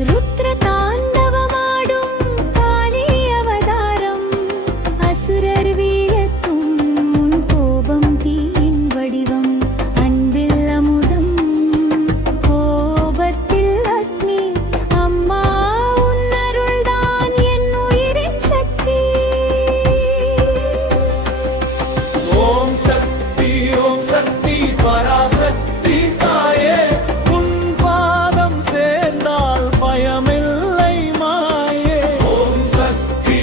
ருத்ர தாண்டவமாடும் காளி அவதாரம் அசுரர் வீழத்தும் உன் கோபம் தீயின் வடிவம் அன்பில் அமுதம் கோபத்தில் அக்னி அம்மா உன் அருள்தான் என் உயிரின் சக்தி ஓம் சக்தி பராசக்தி தாயே உன் பாதம் சேர்ந்தால் பயமில்லை மாயே ஓம் சக்தி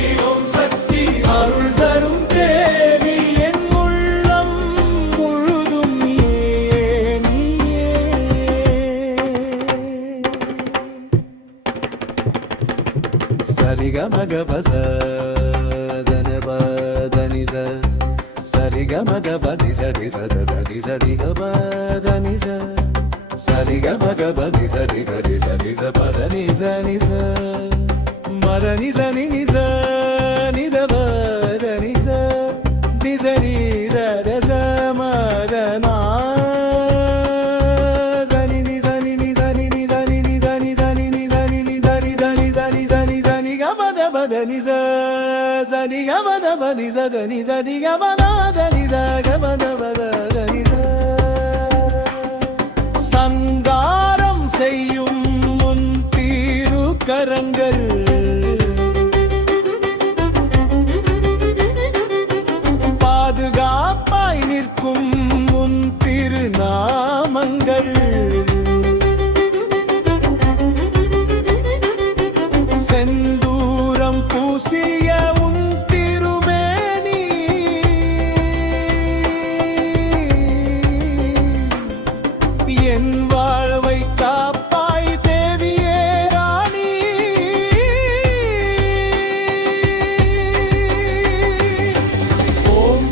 அருள் தரும் தேவி என் உள்ளம் முழுதும் நீயே சரிகமகபத தனபதனித சரிகமகபதி சரி சத சரி சரி கபதனிச சரிகமகபதி சரி கரி சரி ச பதனிச நிச மதனிச நினிச நிதபதனிச நிசரி தரச மதனா நிச சனி கமத பனி சதனி சதி கமதாதனி கமதபதனி சங்காரம் செய்யும் முன் தீருக்கரங்கள் பாதுகாப்பாய் நிற்கும் முன் திருநாமங்கள் செந்தூரம் பூசிய உன் திருமேனி என் வாழ்வை காப்பாய் தேவியே ராணி ஓம்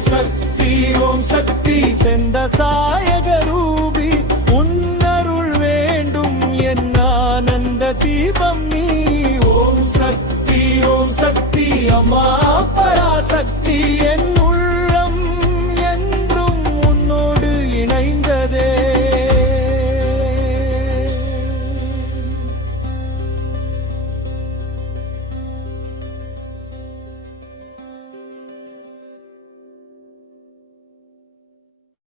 சக்தி செந்த சாயக ரூபி உன்னருள் வேண்டும் என் ஆனந்த தீபம் நீ ஓம் சக்தி அம்மா பராசக்தி என்